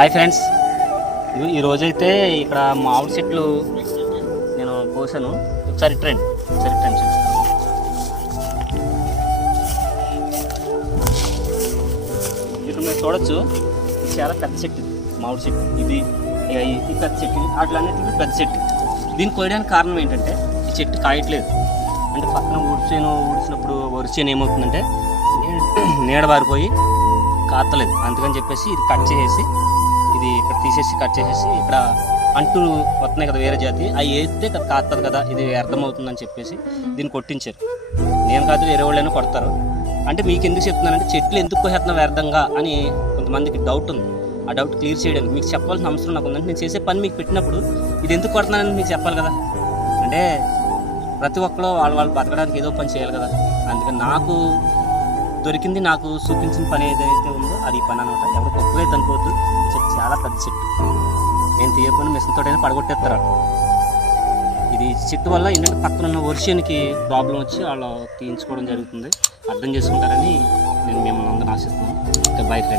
Hi friends, ఈరోజైతే ఇక్కడ మామిడి చెట్లు నేను కోసాను. ఒకసారి ట్రెండ్ చూస్తాను. ఇక్కడ మీరు చూడొచ్చు, ఇది చాలా పెద్ద చెట్టు, మామిడి చెట్టు. ఇది పెద్ద చెట్టు, వాటిలన్నిటికీ పెద్ద చెట్టు. దీన్ని కోయడానికి కారణం ఏంటంటే ఈ చెట్టు కాయట్లేదు. అంటే పక్కన ఊడ్చినప్పుడు వరిచేను ఏమవుతుందంటే నీడ బారిపోయి కాతలేదు. అందుకని చెప్పేసి ఇది కట్ చేసేసి, ఇది ఇక్కడ తీసేసి కట్ చేసేసి, ఇక్కడ అంటూ వస్తున్నాయి కదా వేరే జాతి, అవి వేస్తే కాస్తుంది కదా, ఇది అర్థమవుతుందని చెప్పేసి దీన్ని కొట్టించారు. నేను కాదు, వేరే వాళ్ళైనా కొడతారు. అంటే మీకు ఎందుకు చెప్తున్నానంటే చెట్లు ఎందుకు కోసేస్తున్నా వ్యర్థంగా అని కొంతమందికి డౌట్ ఉంది. ఆ డౌట్ క్లియర్ చేయడానికి మీకు చెప్పాల్సిన అవసరం నాకు ఉందంటే, నేను చేసే పని మీకు పెట్టినప్పుడు ఇది ఎందుకు కొడుతున్నానని మీకు చెప్పాలి కదా. అంటే ప్రతి ఒక్కరు వాళ్ళు బతకడానికి ఏదో పని చేయాలి కదా. అందుకని నాకు దొరికింది, నాకు చూపించిన పని ఏదైతే ఉందో అది ఈ పని అనమాట. ఎవరు తక్కువే అనుకోవద్దు. చెట్టు చాలా పెద్ద చెట్టు, నేను తీయకుండా మిషన్ తోటైనా పడగొట్టేస్తారు. ఇది చెట్టు వల్ల ఏంటంటే పక్కన ఉన్న వర్షానికి ప్రాబ్లం వచ్చి వాళ్ళు తీయించుకోవడం జరుగుతుంది. అర్థం చేసుకుంటారని నేను మిమ్మల్ని అందరూ ఆశిస్తున్నాను. Okay, bye friends.